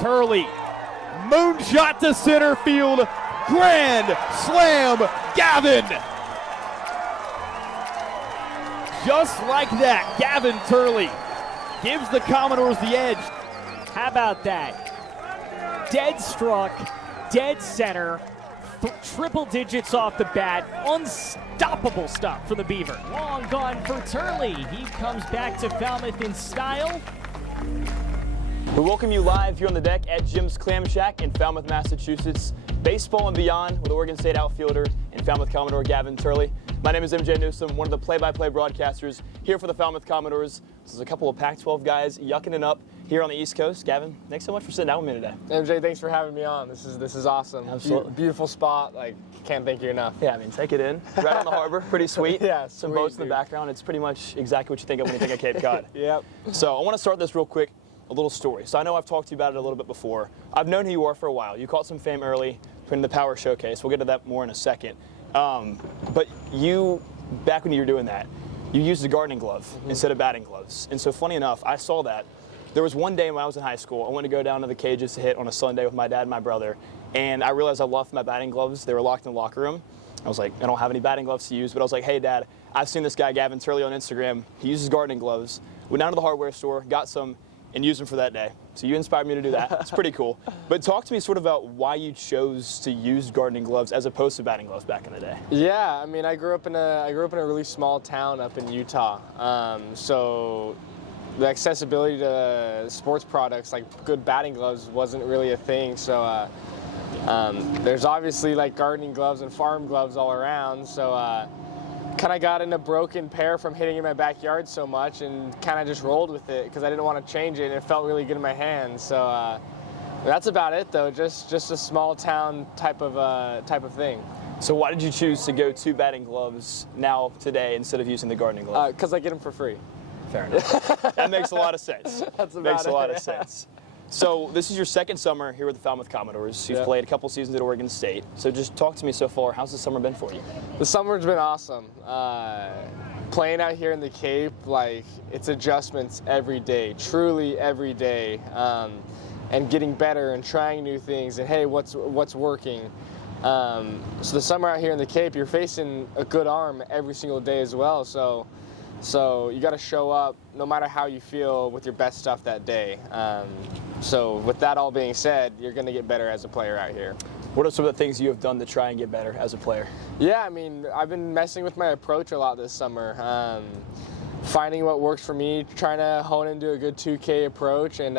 Turley, moonshot to center field, grand slam, Gavin. Just like that, Gavin Turley gives the Commodores the edge. How about that? Dead struck, dead center, triple digits off the bat, unstoppable stuff for the Beaver. Long gone for Turley. He comes back to Falmouth in style. We welcome you live here on the deck at Jim's Clam Shack in Falmouth, Massachusetts. Baseball and beyond with Oregon State outfielder and Falmouth Commodore Gavin Turley. My name is MJ Newsom, one of the play-by-play broadcasters here for the Falmouth Commodores. There's a couple of Pac-12 guys yucking it up here on the East Coast. Gavin, thanks so much for sitting down with me today. MJ, thanks for having me on. This is awesome. Absolutely. Beautiful spot. Like, can't thank you enough. Yeah, I mean, take it in. Right on the harbor, pretty sweet. Yeah, some sweet, boats in dude. the background. It's pretty much exactly what you think of when you think of Cape Cod. Yep. So I want to start this real quick. A little story. So I know I've talked to you about it a little bit before. I've known who you are for a while. You caught some fame early, putting the Power Showcase. We'll get to that more in a second. But you, back when you were doing that, you used a gardening glove instead of batting gloves. And so funny enough, I saw that. There was one day when I was in high school, I went to go down to the cages to hit on a Sunday with my dad and my brother, and I realized I left my batting gloves. They were locked in the locker room. I was like, I don't have any batting gloves to use, but I was like, hey Dad, I've seen this guy Gavin Turley on Instagram. He uses gardening gloves. Went down to the hardware store, got some, and used them for that day. So you inspired me to do that. It's pretty cool. But talk to me sort of about why you chose to use gardening gloves as opposed to batting gloves back in the day. Yeah, I mean, I grew up in a really small town up in Utah. So the accessibility to sports products like good batting gloves wasn't really a thing. So there's obviously like gardening gloves and farm gloves all around. So kind of got in a broken pair from hitting in my backyard so much and kind of just rolled with it because I didn't want to change it and it felt really good in my hands. So that's about it though, just a small town type of thing. So why did you choose to go to batting gloves now today instead of using the gardening glove? Because I get them for free. Fair enough. That makes a lot of sense. That's about makes a lot it. of sense. So this is your second summer here with the Falmouth Commodores. You've played a couple seasons at Oregon State. So just talk to me so far. How's the summer been for you? The summer's been awesome. Playing out here in the Cape, like it's adjustments every day, truly every day, and getting better and trying new things. And hey, what's working? So the summer out here in the Cape, you're facing a good arm every single day as well. So you got to show up no matter how you feel with your best stuff that day. So with that all being said, you're going to get better as a player out here. What are some of the things you have done to try and get better as a player? Yeah, I mean, I've been messing with my approach a lot this summer. Finding what works for me, trying to hone into a good 2K approach, and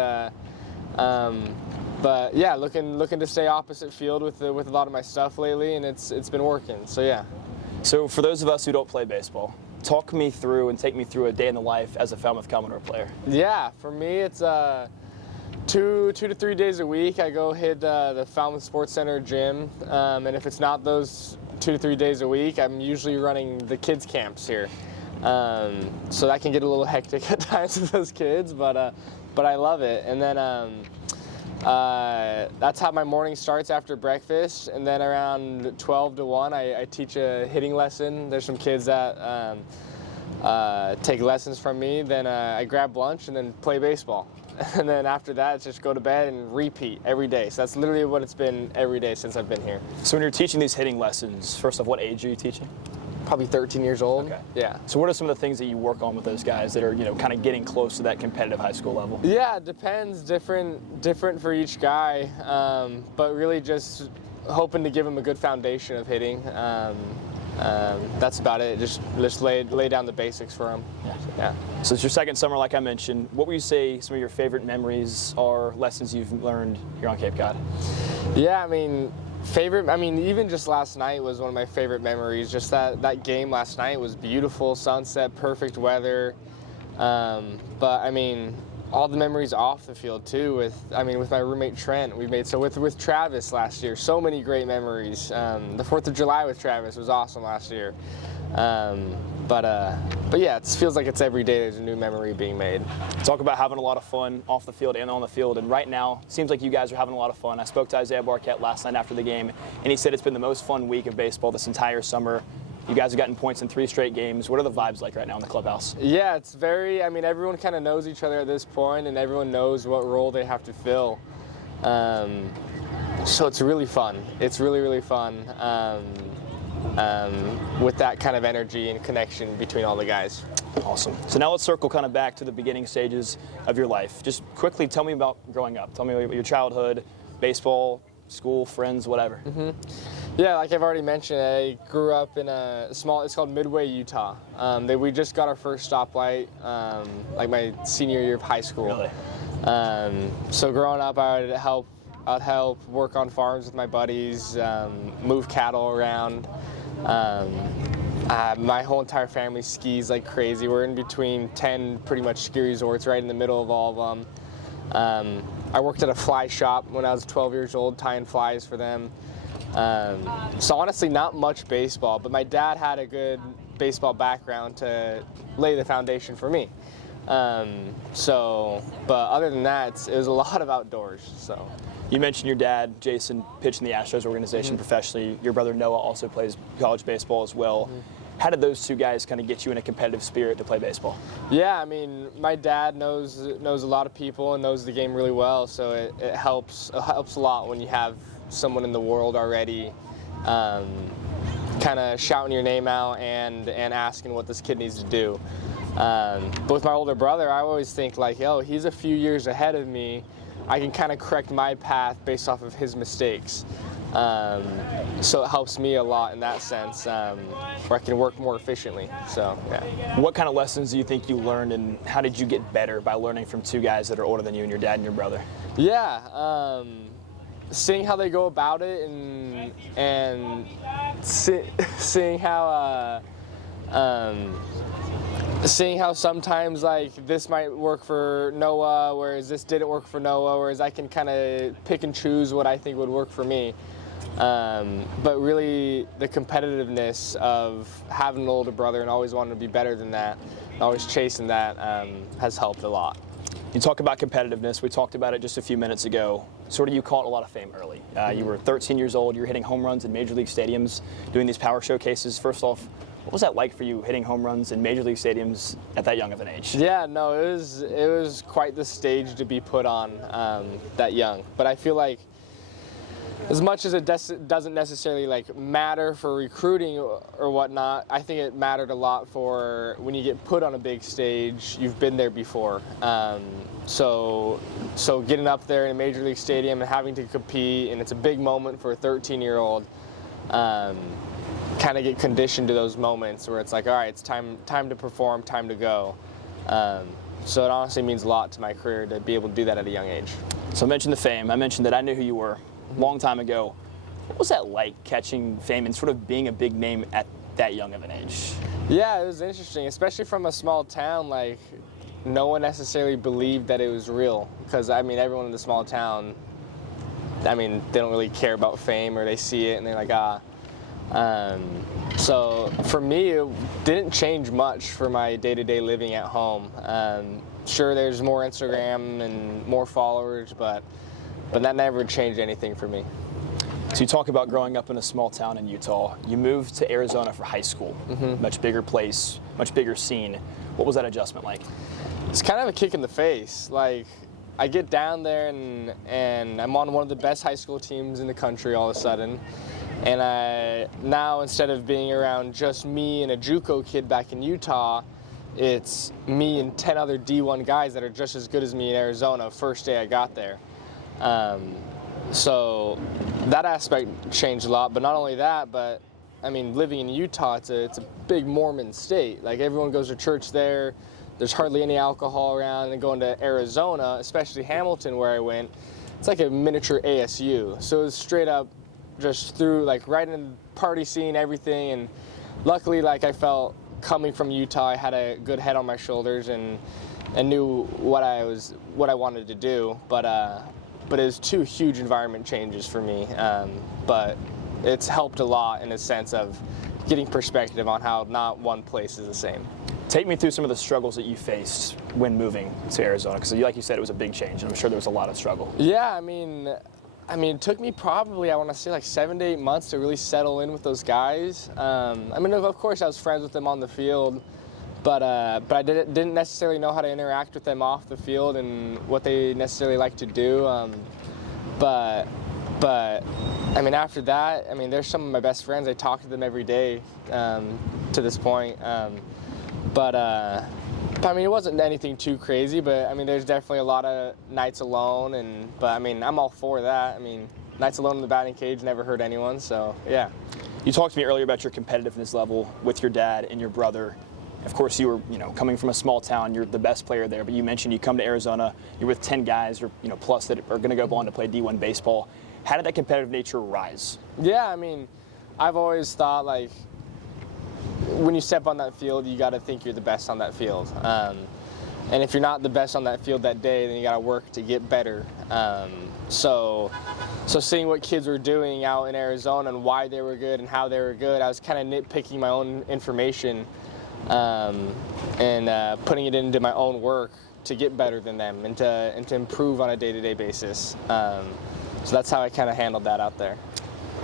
but yeah, looking to stay opposite field with a lot of my stuff lately, and it's been working. So yeah. So for those of us who don't play baseball, talk me through and take me through a day in the life as a Falmouth Commodore player. Yeah, for me it's 2 to 3 days a week. I go hit the Falmouth Sports Center gym, and if it's not those 2 to 3 days a week, I'm usually running the kids camps here. So that can get a little hectic at times with those kids, but I love it. And then that's how my morning starts after breakfast, and then around 12 to 1 I teach a hitting lesson. There's some kids that take lessons from me. Then I grab lunch and then play baseball. And then after that, it's just go to bed and repeat every day. So that's literally what it's been every day since I've been here. So when you're teaching these hitting lessons, first off, what age are you teaching? Probably 13 years old. Okay. Yeah. So what are some of the things that you work on with those guys that are, kind of getting close to that competitive high school level? Yeah, it depends. Different for each guy, but really just hoping to give them a good foundation of hitting. That's about it. Just lay down the basics for them. Yeah. So it's your second summer, like I mentioned. What would you say some of your favorite memories or lessons you've learned here on Cape Cod? Yeah, I mean, even just last night was one of my favorite memories. Just that game last night was beautiful, sunset, perfect weather. But I mean, all the memories off the field too. With my roommate Trent, we made with Travis last year. So many great memories. The 4th of July with Travis was awesome last year. But yeah, it feels like it's every day there's a new memory being made. Talk about having a lot of fun off the field and on the field, and right now, it seems like you guys are having a lot of fun. I spoke to Isaiah Barquette last night after the game, and he said it's been the most fun week of baseball this entire summer. You guys have gotten points in 3 straight games. What are the vibes like right now in the clubhouse? Yeah, it's very, everyone kind of knows each other at this point, and everyone knows what role they have to fill. So it's really fun. It's really, really fun with that kind of energy and connection between all the guys. Awesome. So now let's circle kind of back to the beginning stages of your life. Just quickly tell me about growing up. Tell me about your childhood, baseball, school, friends, whatever. Yeah, like I've already mentioned, I grew up in a small, it's called Midway, Utah. We just got our first stoplight like my senior year of high school. Really? So growing up, I'd help work on farms with my buddies, move cattle around. My whole entire family skis like crazy. We're in between 10 pretty much ski resorts right in the middle of all of them. I worked at a fly shop when I was 12 years old, tying flies for them. So honestly, not much baseball, but my dad had a good baseball background to lay the foundation for me. But other than that, it was a lot of outdoors. So. You mentioned your dad, Jason, pitched in the Astros organization professionally. Your brother Noah also plays college baseball as well. How did those two guys kind of get you in a competitive spirit to play baseball? Yeah, I mean, my dad knows a lot of people and knows the game really well, so it helps a lot when you have someone in the world already kind of shouting your name out and asking what this kid needs to do. But with my older brother, I always think like, yo, he's a few years ahead of me. I can kind of correct my path based off of his mistakes. So it helps me a lot in that sense, where I can work more efficiently. So, yeah. What kind of lessons do you think you learned, and how did you get better by learning from two guys that are older than you, and your dad and your brother? Yeah, seeing how they go about it and seeing how sometimes like this might work for Noah, whereas this didn't work for Noah, whereas I can kind of pick and choose what I think would work for me. But really the competitiveness of having an older brother and always wanting to be better than that, and always chasing that has helped a lot. You talk about competitiveness. We talked about it just a few minutes ago. Sort of you caught a lot of fame early. You were 13 years old. You're hitting home runs in Major League stadiums, doing these power showcases. First off, what was that like for you, hitting home runs in Major League stadiums at that young of an age? Yeah, no, it was quite the stage to be put on that young. But I feel like as much as it doesn't necessarily like matter for recruiting or whatnot, I think it mattered a lot for when you get put on a big stage. You've been there before, so getting up there in a major league stadium and having to compete, and it's a big moment for a 13-year-old. Kind of get conditioned to those moments where it's like, all right, it's time to perform, time to go. So it honestly means a lot to my career to be able to do that at a young age. So I mentioned the fame. I mentioned that I knew who you were a long time ago. What was that like, catching fame and sort of being a big name at that young of an age? Yeah, it was interesting, especially from a small town. Like, no one necessarily believed that it was real, because I mean, everyone in the small town, I mean, they don't really care about fame, or they see it and they're like, ah. So for me, it didn't change much for my day-to-day living at home. Sure, there's more Instagram and more followers, but that never changed anything for me. So you talk about growing up in a small town in Utah. You moved to Arizona for high school. Much bigger place, much bigger scene. What was that adjustment like? It's kind of a kick in the face. Like, I get down there and I'm on one of the best high school teams in the country all of a sudden. And now, instead of being around just me and a JUCO kid back in Utah, it's me and 10 other D1 guys that are just as good as me in Arizona first day I got there. So that aspect changed a lot, but not only that, but I mean, living in Utah, it's a big Mormon state. Like, everyone goes to church there. There's hardly any alcohol around. And going to Arizona, especially Hamilton where I went, it's like a miniature ASU. So it's straight up just through, like, right in the party scene, everything. And luckily, like, I felt coming from Utah, I had a good head on my shoulders and knew what I wanted to do. But it was two huge environment changes for me. But it's helped a lot in a sense of getting perspective on how not one place is the same. Take me through some of the struggles that you faced when moving to Arizona, because like you said, it was a big change, and I'm sure there was a lot of struggle. Yeah, I mean, it took me probably, I want to say, like 7 to 8 months to really settle in with those guys. I mean, of course, I was friends with them on the field, but I didn't necessarily know how to interact with them off the field and what they necessarily like to do. I mean, after that, I mean, there's some of my best friends. I talk to them every day to this point. I mean, it wasn't anything too crazy, but I mean, there's definitely a lot of nights alone, but I mean, I'm all for that. I mean, nights alone in the batting cage never hurt anyone, so yeah. You talked to me earlier about your competitiveness level with your dad and your brother. Of course, you were, coming from a small town, you're the best player there, but you mentioned you come to Arizona, you're with 10 guys, or plus that are going to go on to play D1 baseball. How did that competitive nature rise? Yeah, I mean, I've always thought, like, when you step on that field, you got to think you're the best on that field. And if you're not the best on that field that day, then you got to work to get better. So seeing what kids were doing out in Arizona and why they were good and how they were good, I was kind of nitpicking my own information and putting it into my own work to get better than them and to improve on a day-to-day basis. So that's how I kind of handled that out there.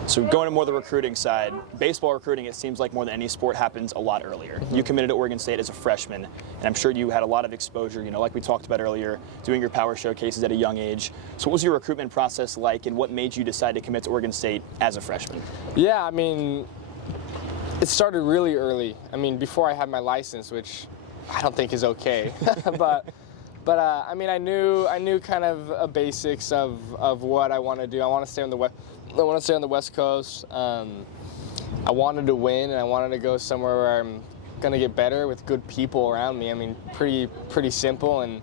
So going to more the recruiting side, baseball recruiting, it seems like more than any sport happens a lot earlier. Mm-hmm. You committed to Oregon State as a freshman, and I'm sure you had a lot of exposure, like we talked about earlier, doing your power showcases at a young age. So what was your recruitment process like, and what made you decide to commit to Oregon State as a freshman? Yeah, I mean, it started really early. I mean, before I had my license, which I don't think is okay, But I mean, I knew kind of a basics of what I want to do. I want to stay on the West Coast. I wanted to win, and I wanted to go somewhere where I'm gonna get better with good people around me. I mean, pretty simple. And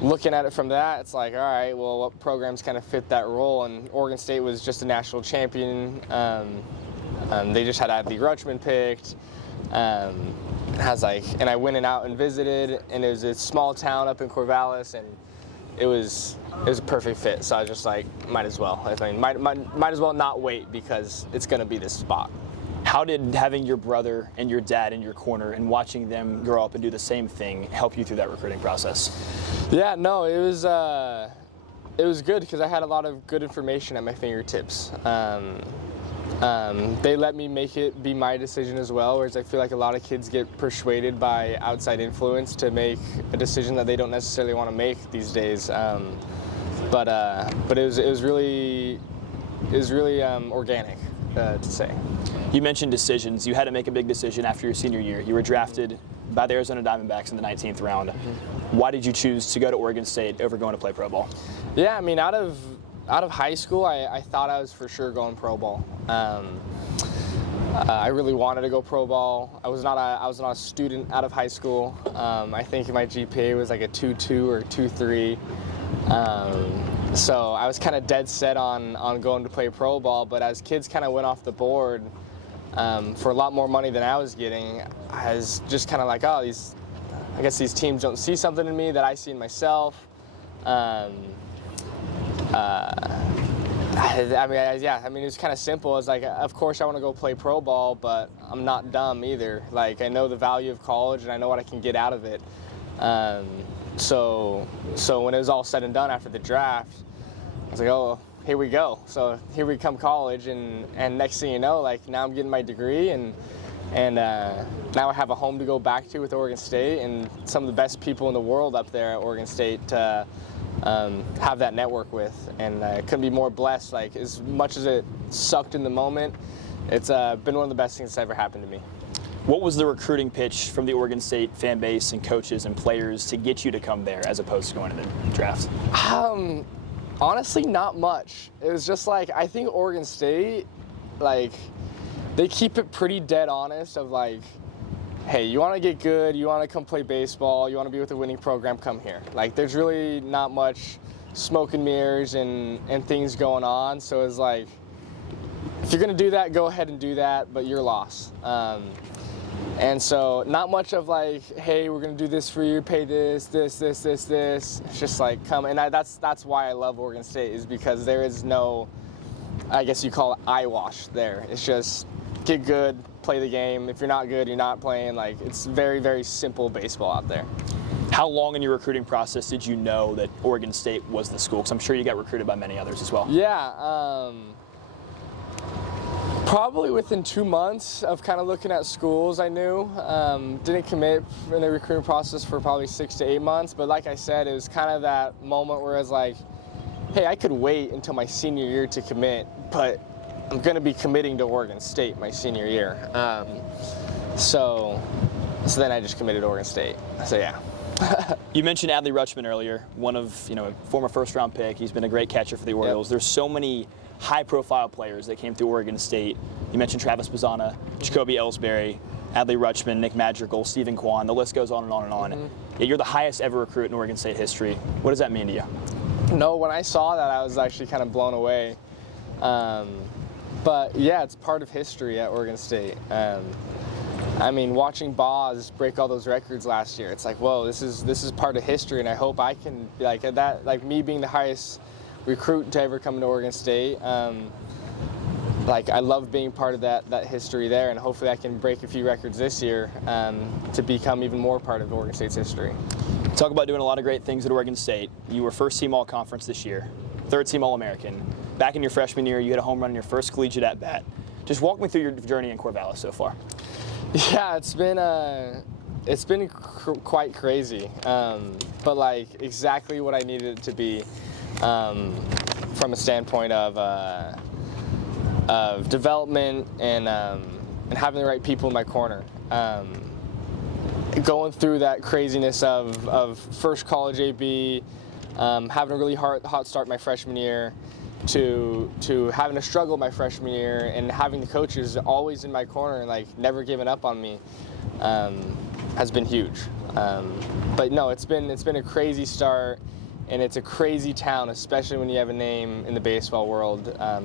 looking at it from that, it's like, all right, well, what programs kind of fit that role? And Oregon State was just a national champion. They just had Adley Rutschman picked. And I went out and visited, and it was a small town up in Corvallis, and it was a perfect fit. So I was just like, might as well. I mean, might as well not wait because it's going to be this spot. How did having your brother and your dad in your corner and watching them grow up and do the same thing help you through that recruiting process? Yeah, no, it was good because I had a lot of good information at my fingertips. They let me make it be my decision as well, whereas I feel like a lot of kids get persuaded by outside influence to make a decision that they don't necessarily want to make these days. But it was really organic, to say. You mentioned decisions. You had to make a big decision after your senior year. You were drafted by the Arizona Diamondbacks in the 19th round. Mm-hmm. Why did you choose to go to Oregon State over going to play pro ball? Yeah, I mean, out of high school, I thought I was for sure going pro ball. I really wanted to go pro ball. I was not a student out of high school. I think my GPA was like a 2.2 or 2.3. So I was kind of dead set on going to play pro ball. But as kids kind of went off the board for a lot more money than I was getting, I was just kind of like, oh, I guess these teams don't see something in me that I see in myself. I mean, it was kind of simple. It's like, of course I want to go play pro ball, but I'm not dumb either. Like, I know the value of college, and I know what I can get out of it. So when it was all said and done after the draft, I was like, oh, here we go. So here we come college, and next thing you know, like, now I'm getting my degree, and now I have a home to go back to with Oregon State, and some of the best people in the world up there at Oregon State have that network with, and I couldn't be more blessed. Like, as much as it sucked in the moment, it's been one of the best things that's ever happened to me. What was the recruiting pitch from the Oregon State fan base and coaches and players to get you to come there as opposed to going to the draft? Honestly, not much. It was just like, I think Oregon State, like, they keep it pretty dead honest of like, hey, you want to get good, you want to come play baseball, you want to be with a winning program, come here. Like, there's really not much smoke and mirrors and things going on. So it's like, if you're going to do that, go ahead and do that, but your loss. And so not much of like, hey, we're going to do this for you, pay this. It's just like, come. And that's why I love Oregon State, is because there is no, I guess you call it eyewash there. It's just get good, play the game. If you're not good, you're not playing. Like, it's very, very simple baseball out there. How long in your recruiting process did you know that Oregon State was the school? Because I'm sure you got recruited by many others as well. Yeah, probably within 2 months of kind of looking at schools I knew. Didn't commit in the recruiting process for probably 6 to 8 months. But like I said, it was kind of that moment where it's like, hey, I could wait until my senior year to commit, but I'm going to be committing to Oregon State my senior year. So then I just committed to Oregon State. So yeah. You mentioned Adley Rutschman earlier, one of, a former first-round pick. He's been a great catcher for the Orioles. Yep. There's so many high-profile players that came through Oregon State. You mentioned Travis Bazzana, Jacoby Ellsbury, Adley Rutschman, Nick Madrigal, Stephen Kwan. The list goes on and on and on. Yet you're the highest ever recruit in Oregon State history. What does that mean to you? No, when I saw that, I was actually kind of blown away. But yeah, it's part of history at Oregon State. I mean, watching Boz break all those records last year, it's like, whoa, this is part of history, and I hope I can be like that. Like me being the highest recruit to ever come into Oregon State. Like I love being part of that history there, and hopefully I can break a few records this year to become even more part of Oregon State's history. Talk about doing a lot of great things at Oregon State. You were first team All-Conference this year, third team All-American. Back in your freshman year, you hit a home run in your first collegiate at-bat. Just walk me through your journey in Corvallis so far. Yeah, it's been quite crazy, but like exactly what I needed it to be from a standpoint of development and having the right people in my corner. Going through that craziness of first college AB, having a really hot start my freshman year, to having a struggle my freshman year, and having the coaches always in my corner and like never giving up on me has been huge. But no, it's been a crazy start, and it's a crazy town, especially when you have a name in the baseball world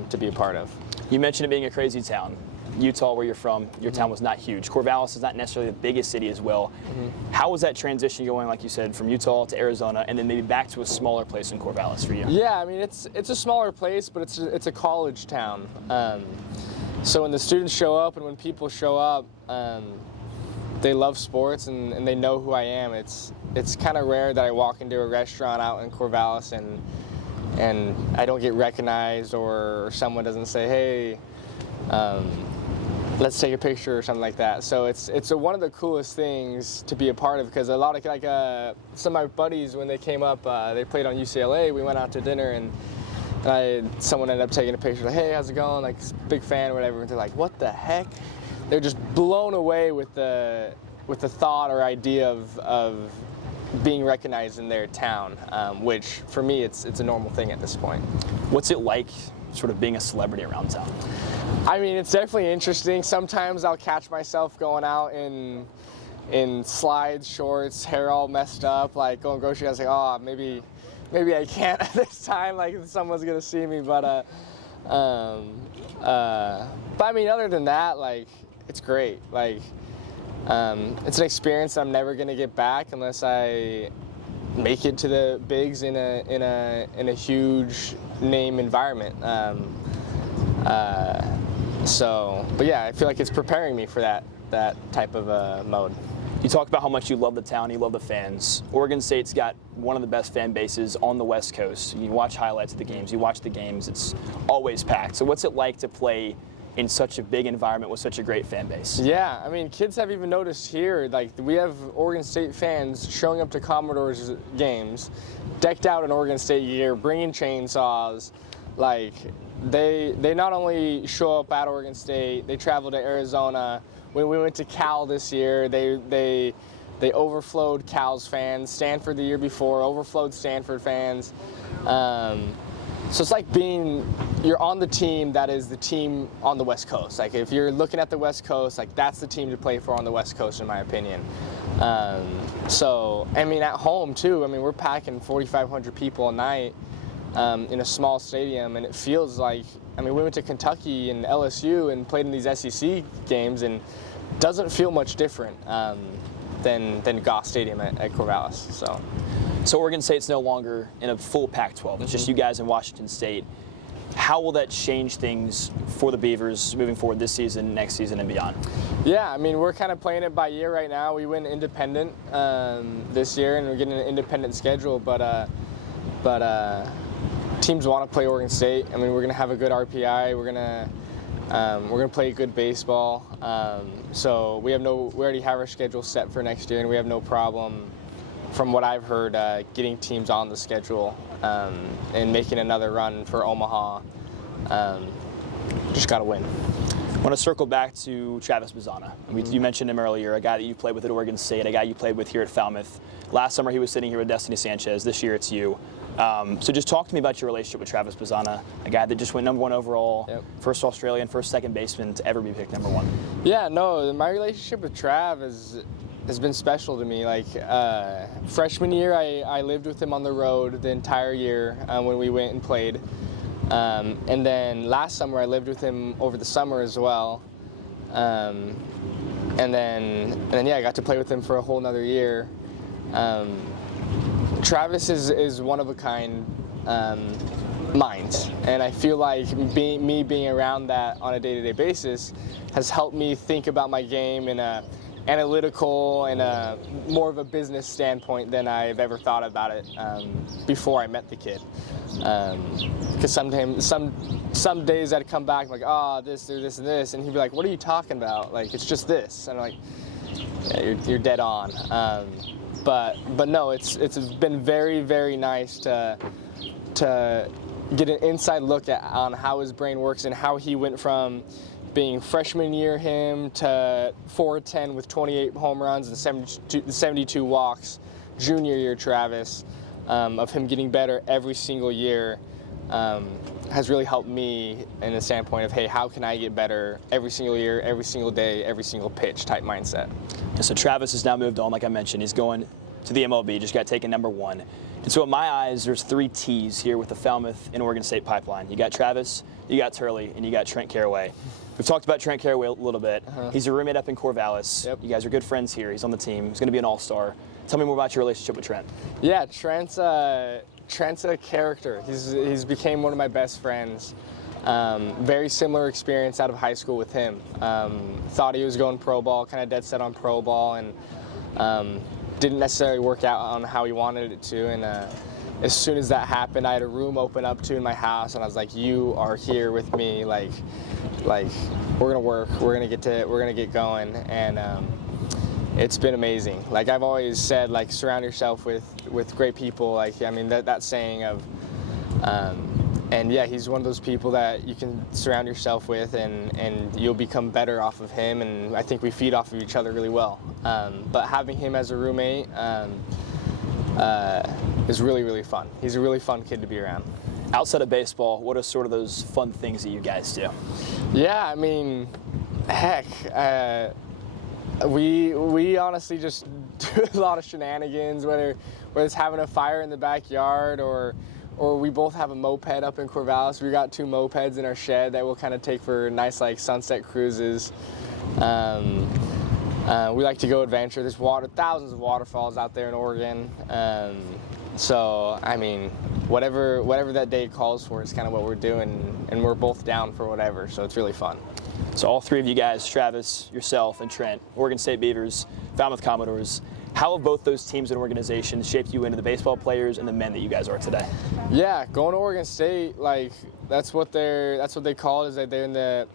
to be a part of. You mentioned it being a crazy town. Utah, where you're from, your town was not huge. Corvallis is not necessarily the biggest city as well. How was that transition going, like you said, from Utah to Arizona, and then maybe back to a smaller place in Corvallis for you? Yeah, I mean, it's a smaller place, but it's a college town. So when the students show up and when people show up, they love sports and they know who I am. It's kind of rare that I walk into a restaurant out in Corvallis and I don't get recognized, or someone doesn't say, hey, let's take a picture or something like that. So it's one of the coolest things to be a part of, because a lot of some of my buddies, when they came up, they played on UCLA. We went out to dinner and someone ended up taking a picture, like, hey, how's it going? Like, big fan or whatever. And they're like, what the heck? They're just blown away with the thought or idea of being recognized in their town, which for me it's a normal thing at this point. What's it like sort of being a celebrity around town? I mean, it's definitely interesting. Sometimes I'll catch myself going out in slides, shorts, hair all messed up, like going grocery. I was like, oh, maybe I can't at this time. Like someone's gonna see me, but I mean, other than that, like it's great. Like it's an experience I'm never gonna get back unless I make it to the bigs in a huge name environment. But yeah, I feel like it's preparing me for that type of mode. You talked about how much you love the town, you love the fans. Oregon State's got one of the best fan bases on the West Coast. You watch highlights of the games, you watch the games, it's always packed. So what's it like to play in such a big environment with such a great fan base? Yeah, I mean, kids have even noticed here, like we have Oregon State fans showing up to Commodores games, decked out in Oregon State gear, bringing chainsaws. Like they not only show up at Oregon State, they travel to Arizona. When we went to Cal this year, they overflowed Cal's fans. Stanford the year before overflowed Stanford fans. So it's like you're on the team that is the team on the West Coast. Like if you're looking at the West Coast, like that's the team to play for on the West Coast, in my opinion. So I mean, at home too. I mean, we're packing 4,500 people a night in a small stadium, and it feels like. I mean, we went to Kentucky and LSU and played in these SEC games, and doesn't feel much different than Goss Stadium at Corvallis. So Oregon State's no longer in a full Pac-12. It's just you guys in Washington State. How will that change things for the Beavers moving forward this season, next season, and beyond? Yeah, I mean, we're kind of playing it by ear right now. We went independent this year, and we're getting an independent schedule, but teams want to play Oregon State. I mean, we're going to have a good RPI. We're going to play good baseball. So we already have our schedule set for next year, and we have no problem from what I've heard, getting teams on the schedule and making another run for Omaha. Just got to win. I want to circle back to Travis Bazzana. You mentioned him earlier, a guy that you played with at Oregon State, a guy you played with here at Falmouth. Last summer he was sitting here with Destiny Sanchez. This year it's you. So just talk to me about your relationship with Travis Bazzana, a guy that just went #1 overall, first Australian, first second baseman to ever be picked #1. Yeah, no, my relationship with Trav has been special to me. Like freshman year, I lived with him on the road the entire year when we went and played. And then last summer I lived with him over the summer as well. And then yeah, I got to play with him for a whole nother year. Travis is one of a kind mind, and I feel like me being around that on a day-to-day basis has helped me think about my game in a analytical and more of a business standpoint than I've ever thought about it before I met the kid. Because sometimes, some days I'd come back like, this or this and this, and he'd be like, "What are you talking about? Like, it's just this." And I'm like, "Yeah, you're dead on." But no, it's been very, very nice to get an inside look on how his brain works and how he went from being freshman year him to 410 with 28 home runs and 72 walks, junior year Travis, of him getting better every single year, has really helped me in the standpoint of, hey, how can I get better every single year, every single day, every single pitch type mindset. So Travis has now moved on, like I mentioned. He's going to the MLB, just got taken #1. And so in my eyes, there's 3 T's here with the Falmouth and Oregon State pipeline. You got Travis, you got Turley, and you got Trent Caraway. We've talked about Trent Caraway a little bit. He's a roommate up in Corvallis. Yep. You guys are good friends here. He's on the team. He's going to be an all-star. Tell me more about your relationship with Trent. Yeah, Trent's a character. He's became one of my best friends. Very similar experience out of high school with him. Thought he was going pro ball, kind of dead set on pro ball, and didn't necessarily work out on how he wanted it to. And as soon as that happened, I had a room open up to in my house, and I was like, "You are here with me. Like we're gonna work. We're gonna get going." And it's been amazing. Like I've always said, like surround yourself with great people. Like I mean that saying of. And yeah, he's one of those people that you can surround yourself with, and you'll become better off of him. And I think we feed off of each other really well. But having him as a roommate is really, really fun. He's a really fun kid to be around. Outside of baseball, what are sort of those fun things that you guys do? Yeah, I mean, heck, we honestly just do a lot of shenanigans, whether it's having a fire in the backyard or we both have a moped up in Corvallis. We got 2 mopeds in our shed that we'll kind of take for nice like sunset cruises. We like to go adventure. There's thousands of waterfalls out there in Oregon. So I mean, whatever that day calls for is kind of what we're doing, and we're both down for whatever. So it's really fun. So all 3 of you guys, Travis, yourself, and Trent, Oregon State Beavers, Falmouth Commodores. How have both those teams and organizations shaped you into the baseball players and the men that you guys are today? Yeah, going to Oregon State, like that's what they call it, is that they're in the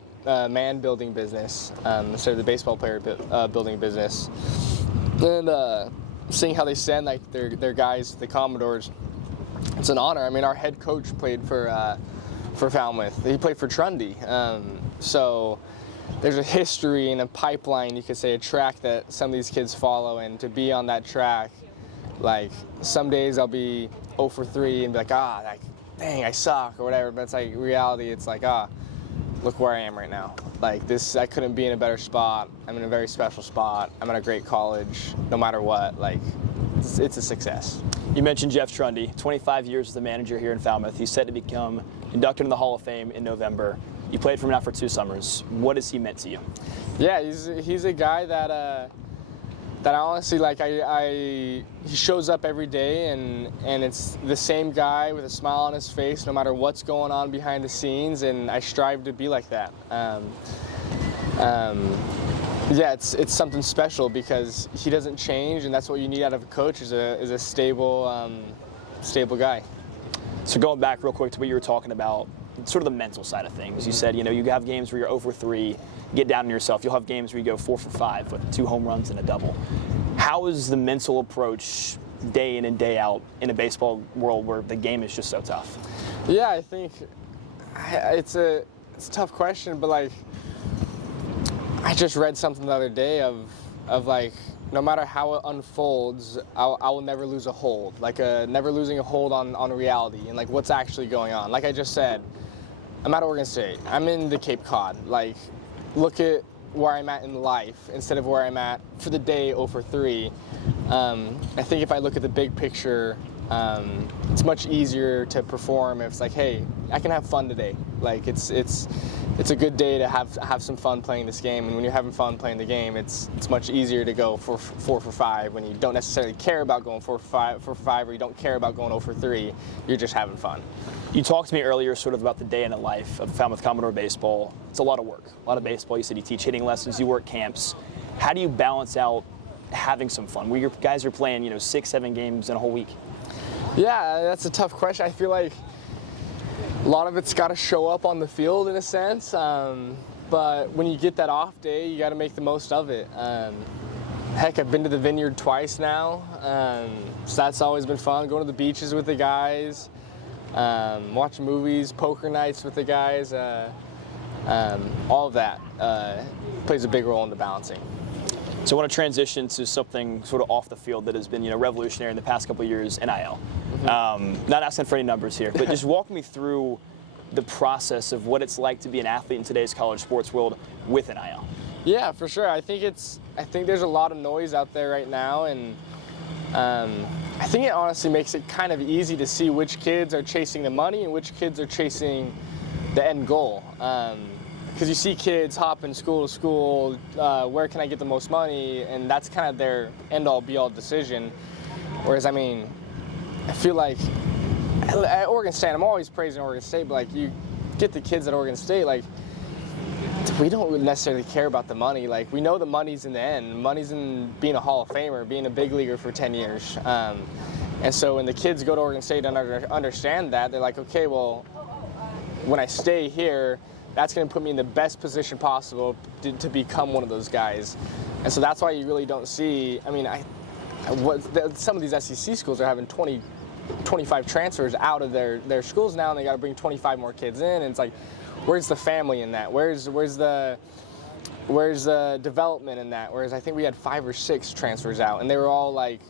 man building business instead of the baseball player building business. And seeing how they send like their guys to the Commodores, it's an honor. I mean, our head coach played for Falmouth. He played for Trundy. So there's a history and a pipeline, you could say, a track that some of these kids follow, and to be on that track, like some days I'll be 0 for 3 and be like, dang, I suck or whatever, but it's like reality, it's like, look where I am right now. Like this, I couldn't be in a better spot. I'm in a very special spot. I'm at a great college, no matter what, like it's a success. You mentioned Jeff Trundy, 25 years as the manager here in Falmouth. He's set to become inducted in the Hall of Fame in November. You played for him now for 2 summers. What has he meant to you? Yeah, he's a guy that I honestly like. He shows up every day, and it's the same guy with a smile on his face, no matter what's going on behind the scenes. And I strive to be like that. Yeah, it's something special because he doesn't change, and that's what you need out of a coach is a stable guy. So going back real quick to what you were talking about, sort of the mental side of things. You said, you have games where you're 0 for 3, get down on yourself. You'll have games where you go 4 for 5 with 2 home runs and a double. How has the mental approach day in and day out in a baseball world where the game is just so tough? Yeah, I think it's a tough question, but like I just read something the other day of like no matter how it unfolds, I will never lose a hold, like never losing a hold on reality and like what's actually going on. Like I just said, I'm at Oregon State. I'm in the Cape Cod. Like, look at where I'm at in life instead of where I'm at for the day 0 for 3. I think if I look at the big picture, it's much easier to perform if it's like, hey, I can have fun today. Like it's a good day to have some fun playing this game, and when you're having fun playing the game, it's much easier to go for 4 for 5 when you don't necessarily care about going 4 for 5, or you don't care about going 0 for 3. You're just having fun. You talked to me earlier sort of about the day in the life of Falmouth Commodore baseball. It's a lot of work, a lot of baseball. You said you teach hitting lessons, you work camps. How do you balance out having some fun where your guys are playing 6-7 games in a whole week? Yeah, that's a tough question. I feel like a lot of it's got to show up on the field in a sense, but when you get that off day, you got to make the most of it. Heck, I've been to the Vineyard twice now, so that's always been fun. Going to the beaches with the guys, watching movies, poker nights with the guys, all of that plays a big role in the balancing. So I want to transition to something sort of off the field that has been revolutionary in the past couple of years, NIL. Not asking for any numbers here, but just walk me through the process of what it's like to be an athlete in today's college sports world with NIL. Yeah, for sure. I think there's a lot of noise out there right now, and I think it honestly makes it kind of easy to see which kids are chasing the money and which kids are chasing the end goal. Because you see kids hopping school to school, where can I get the most money? And that's kind of their end-all, be-all decision. Whereas, I mean, I feel like at Oregon State, I'm always praising Oregon State, but like you get the kids at Oregon State, like we don't necessarily care about the money. Like we know the money's in the end. Money's in being a Hall of Famer, being a big leaguer for 10 years. And so when the kids go to Oregon State and understand that, they're like, okay, well, when I stay here, that's going to put me in the best position possible to become one of those guys. And so that's why you really don't see, I mean, some of these SEC schools are having 25 transfers out of their schools now, and they got to bring 25 more kids in. And it's like, where's the family in that? Where's the development in that? Whereas I think we had 5 or 6 transfers out, and they were all like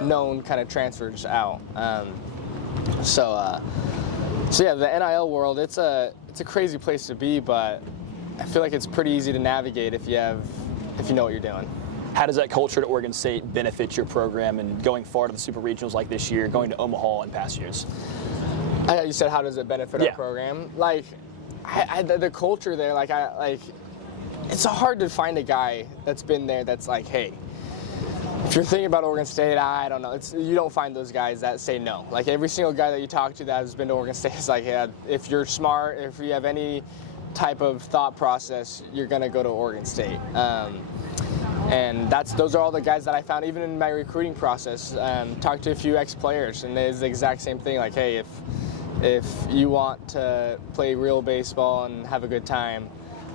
known kind of transfers out. So yeah, the NIL world, it's a crazy place to be, but I feel like it's pretty easy to navigate if you know what you're doing. How does that culture at Oregon State benefit your program and going far to the Super Regionals like this year, going to Omaha in past years? You said, how does it benefit our program? Like, the culture there, it's hard to find a guy that's been there that's like, hey, if you're thinking about Oregon State, I don't know. You don't find those guys that say no. Like every single guy that you talk to that has been to Oregon State is like, yeah, if you're smart, if you have any type of thought process, you're gonna go to Oregon State. And those are all the guys that I found even in my recruiting process. Talked to a few ex-players, and it's the exact same thing. Like, hey, if you want to play real baseball and have a good time,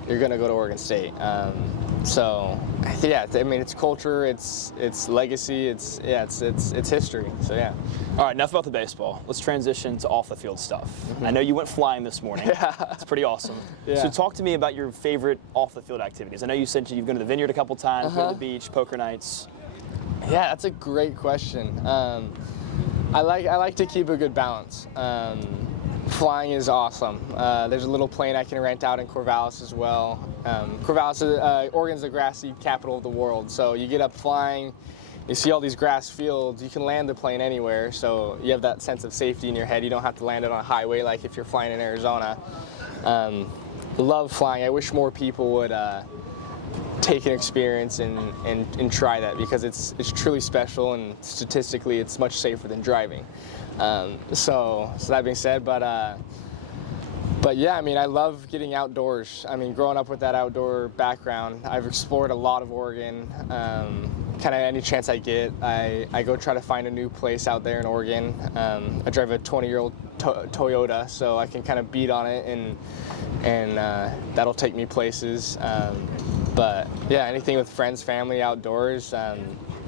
you're gonna go to Oregon State. So yeah, I mean, it's culture, it's legacy, it's history. So yeah. All right, enough about the baseball. Let's transition to off the field stuff. I know you went flying this morning. Yeah. It's pretty awesome. Yeah. So talk to me about your favorite off the field activities. I know you said you've gone to the Vineyard a couple times, go to the beach, poker nights. Yeah, that's a great question. I like to keep a good balance. Flying is awesome. There's a little plane I can rent out in Corvallis as well. Corvallis, Oregon's the grassy capital of the world, so you get up flying, you see all these grass fields, you can land the plane anywhere, so you have that sense of safety in your head. You don't have to land it on a highway like if you're flying in Arizona. Love flying. I wish more people would take an experience and try that, because it's truly special, and statistically it's much safer than driving. So that being said, but yeah, I mean, I love getting outdoors. I mean, growing up with that outdoor background, I've explored a lot of Oregon. Kind of any chance I get, I go try to find a new place out there in Oregon. I drive a 20-year-old Toyota, so I can kind of beat on it, and that'll take me places. But yeah, anything with friends, family, outdoors,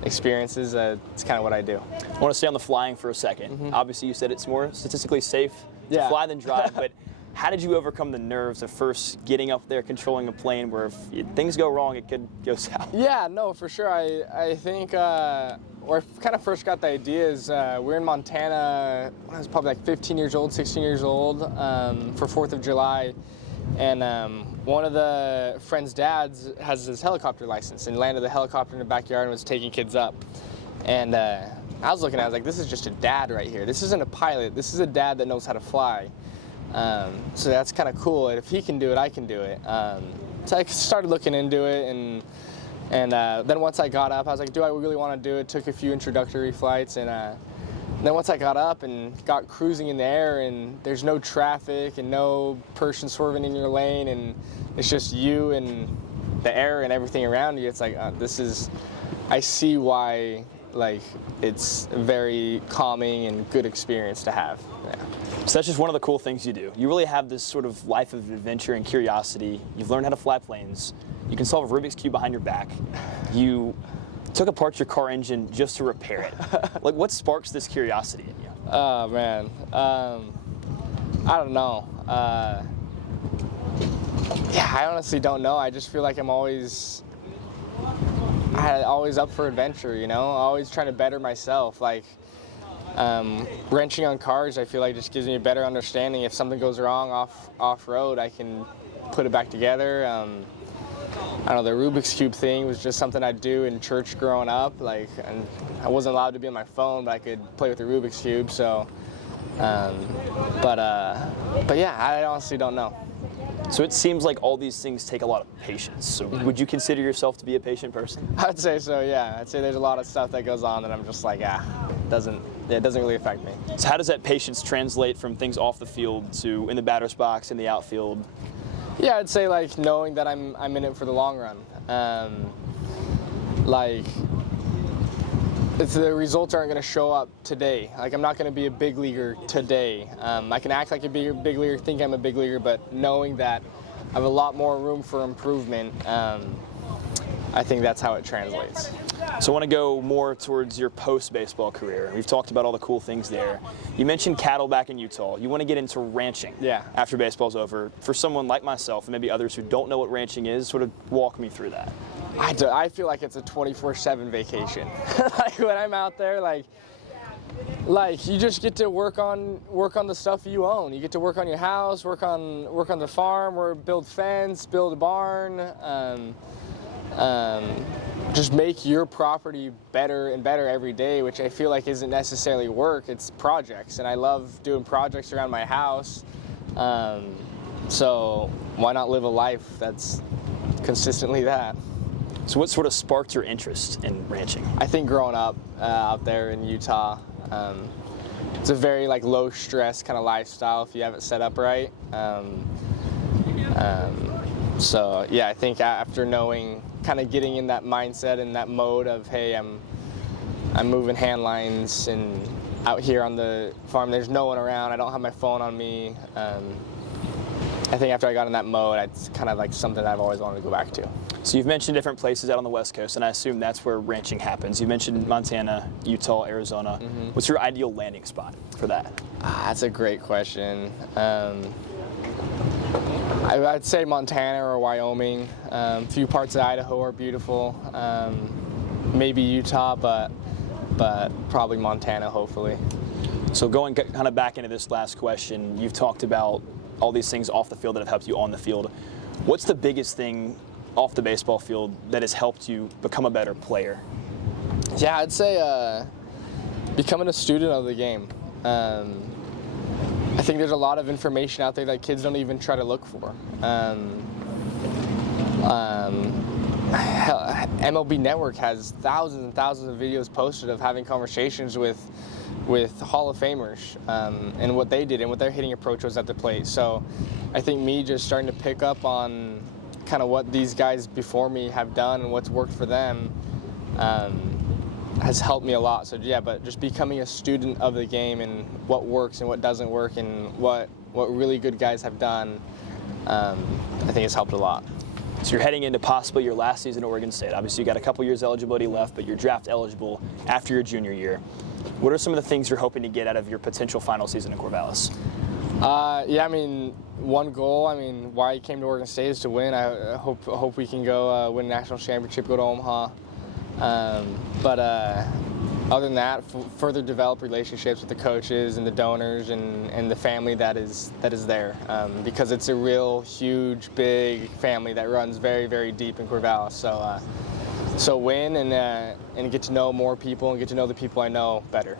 experiences, it's kind of what I do. I want to stay on the flying for a second. Obviously, you said it's more statistically safe to Yeah. fly than drive, but how did you overcome the nerves of first getting up there, controlling a plane where if things go wrong, it could go south? Yeah, no, for sure. I think where I kind of first got the idea is we're in Montana when I was probably like 15 years old, 16 years old for 4th of July. And one of the friend's dads has his helicopter license and landed the helicopter in the backyard and was taking kids up. And I was looking at it, I was like, this is just a dad right here. This isn't a pilot. This is a dad that knows how to fly. So that's kind of cool. And if he can do it, I can do it. So I started looking into it, and then once I got up, I was like, do I really want to do it? Took a few introductory flights, and then once I got up and got cruising in the air, and there's no traffic and no person swerving in your lane, and it's just you and the air and everything around you, it's like, I see why, like, it's a very calming and good experience to have. Yeah. So that's just one of the cool things you do. You really have this sort of life of adventure and curiosity. You've learned how to fly planes. You can solve a Rubik's Cube behind your back. You took apart your car engine just to repair it. Like, what sparks this curiosity in you? Oh, man. I don't know. Yeah, I honestly don't know. I just feel like I'm always up for adventure, you know? Always trying to better myself. Like, wrenching on cars, I feel like just gives me a better understanding. If something goes wrong off-road, I can put it back together. I don't know, the Rubik's Cube thing was just something I'd do in church growing up. Like, and I wasn't allowed to be on my phone, but I could play with the Rubik's Cube. So, but yeah, I honestly don't know. So it seems like all these things take a lot of patience. So would you consider yourself to be a patient person? I'd say so, yeah. I'd say there's a lot of stuff that goes on that I'm just like, it doesn't really affect me. So how does that patience translate from things off the field to in the batter's box, in the outfield? Yeah, I'd say like knowing that I'm in it for the long run. Like, if the results aren't going to show up today. Like, I'm not going to be a big leaguer today. I can act like a big leaguer, think I'm a big leaguer, but knowing that I have a lot more room for improvement, I think that's how it translates. So I want to go more towards your post-baseball career. We've talked about all the cool things there. You mentioned cattle back in Utah. You want to get into ranching after baseball's over. For someone like myself and maybe others who don't know what ranching is, sort of walk me through that. I feel like it's a 24/7 vacation. Like, when I'm out there, like you just get to work on the stuff you own. You get to work on your house, work on the farm, or build fence, build a barn. Just make your property better and better every day, which I feel like isn't necessarily work, it's projects. And I love doing projects around my house. So why not live a life that's consistently that? So what sort of sparked your interest in ranching? I think growing up out there in Utah, it's a very like low stress kind of lifestyle if you have it set up right. So yeah, I think after knowing, kind of getting in that mindset and that mode of, hey, I'm moving hand lines and out here on the farm, there's no one around, I don't have my phone on me. I think after I got in that mode, it's kind of like something that I've always wanted to go back to. So you've mentioned different places out on the West Coast, and I assume that's where ranching happens. You mentioned Montana, Utah, Arizona. What's your ideal landing spot for that? That's a great question. I'd say Montana or Wyoming. A few parts of Idaho are beautiful. Maybe Utah, but probably Montana, hopefully. So going kind of back into this last question, you've talked about all these things off the field that have helped you on the field. What's the biggest thing off the baseball field that has helped you become a better player? Yeah, I'd say becoming a student of the game. I think there's a lot of information out there that kids don't even try to look for. MLB Network has thousands and thousands of videos posted of having conversations with Hall of Famers and what they did and what their hitting approach was at the plate. So I think me just starting to pick up on kind of what these guys before me have done and what's worked for them has helped me a lot. So yeah, but just becoming a student of the game and what works and what doesn't work and what really good guys have done, I think has helped a lot. So you're heading into possibly your last season at Oregon State. Obviously, you got a couple years eligibility left, but you're draft eligible after your junior year. What are some of the things you're hoping to get out of your potential final season in Corvallis? Yeah, I mean, one goal, I mean, why I came to Oregon State is to win. I hope we can go win a national championship, go to Omaha. Other than that, further develop relationships with the coaches and the donors and the family that is there, because it's a real huge, big family that runs very, very deep in Corvallis. So win and get to know more people and get to know the people I know better.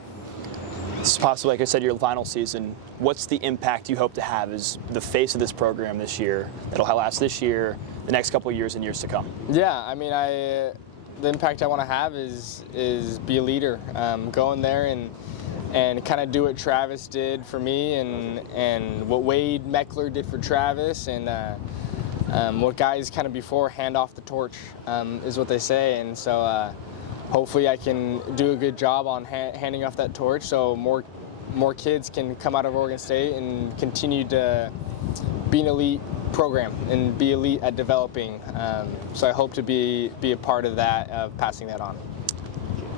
It's possibly, like I said, your final season. What's the impact you hope to have as the face of this program this year that'll last this year, the next couple of years and years to come? Yeah, I mean, the impact I want to have is be a leader, go in there and kind of do what Travis did for me and what Wade Meckler did for Travis and what guys kind of before hand off the torch is what they say. And so hopefully I can do a good job on handing off that torch so more kids can come out of Oregon State and continue to be an elite program and be elite at developing. So I hope to be a part of that, of passing that on.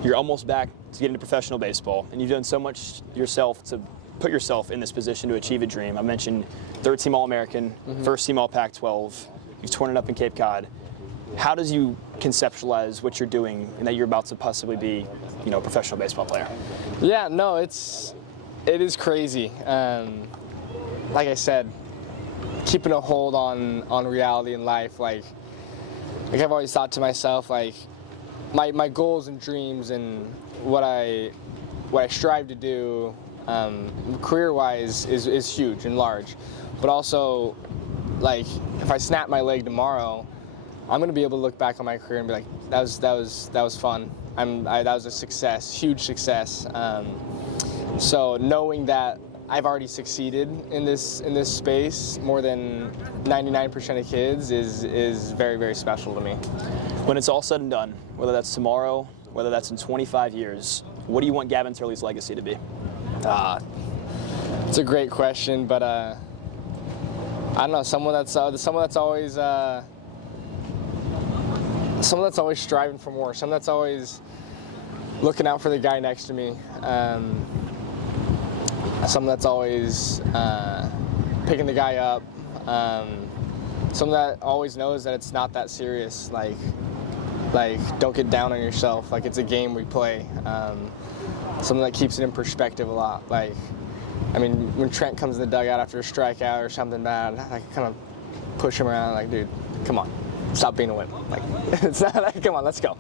You're almost back to get into professional baseball, and you've done so much yourself to put yourself in this position to achieve a dream. I mentioned third-team All-American, first-team All-Pac-12. You've torn it up in Cape Cod. How does you conceptualize what you're doing and that you're about to possibly be, a professional baseball player? Yeah, no, it is crazy. Like I said, keeping a hold on reality in life, like I've always thought to myself, like my goals and dreams and what I strive to do career-wise is huge and large, but also like if I snap my leg tomorrow, I'm gonna be able to look back on my career and be like, that was fun. That was a success, huge success. So knowing that I've already succeeded in this space more than 99% of kids is very, very special to me. When it's all said and done, whether that's tomorrow, whether that's in 25 years, what do you want Gavin Turley's legacy to be? It's a great question, but I don't know, someone that's always striving for more, someone that's always looking out for the guy next to me. Someone that's always picking the guy up. Someone that always knows that it's not that serious. Like don't get down on yourself. Like it's a game we play. Someone that keeps it in perspective a lot. Like, I mean, when Trent comes in the dugout after a strikeout or something bad, I kind of push him around. Like, dude, come on, stop being a wimp. Like, it's not like, come on, let's go.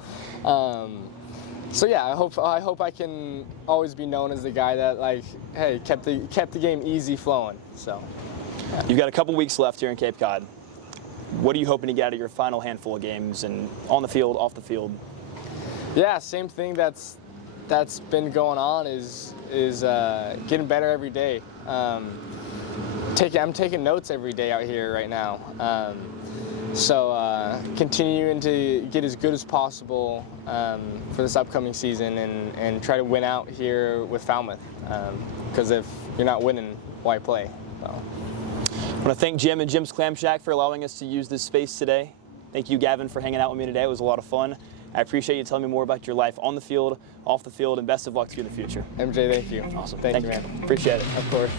So yeah, I hope I can always be known as the guy that, like, hey, kept the game easy flowing. So yeah. You've got a couple weeks left here in Cape Cod. What are you hoping to get out of your final handful of games and on the field, off the field? Yeah, same thing that's been going on is getting better every day. I'm taking notes every day out here right now. So continuing to get as good as possible for this upcoming season and try to win out here with Falmouth. Because if you're not winning, why play? So. I want to thank Jim and Jim's Clam Shack for allowing us to use this space today. Thank you, Gavin, for hanging out with me today. It was a lot of fun. I appreciate you telling me more about your life on the field, off the field, and best of luck to you in the future. MJ, thank you. Awesome. Thank you, you, man. Appreciate it. Of course.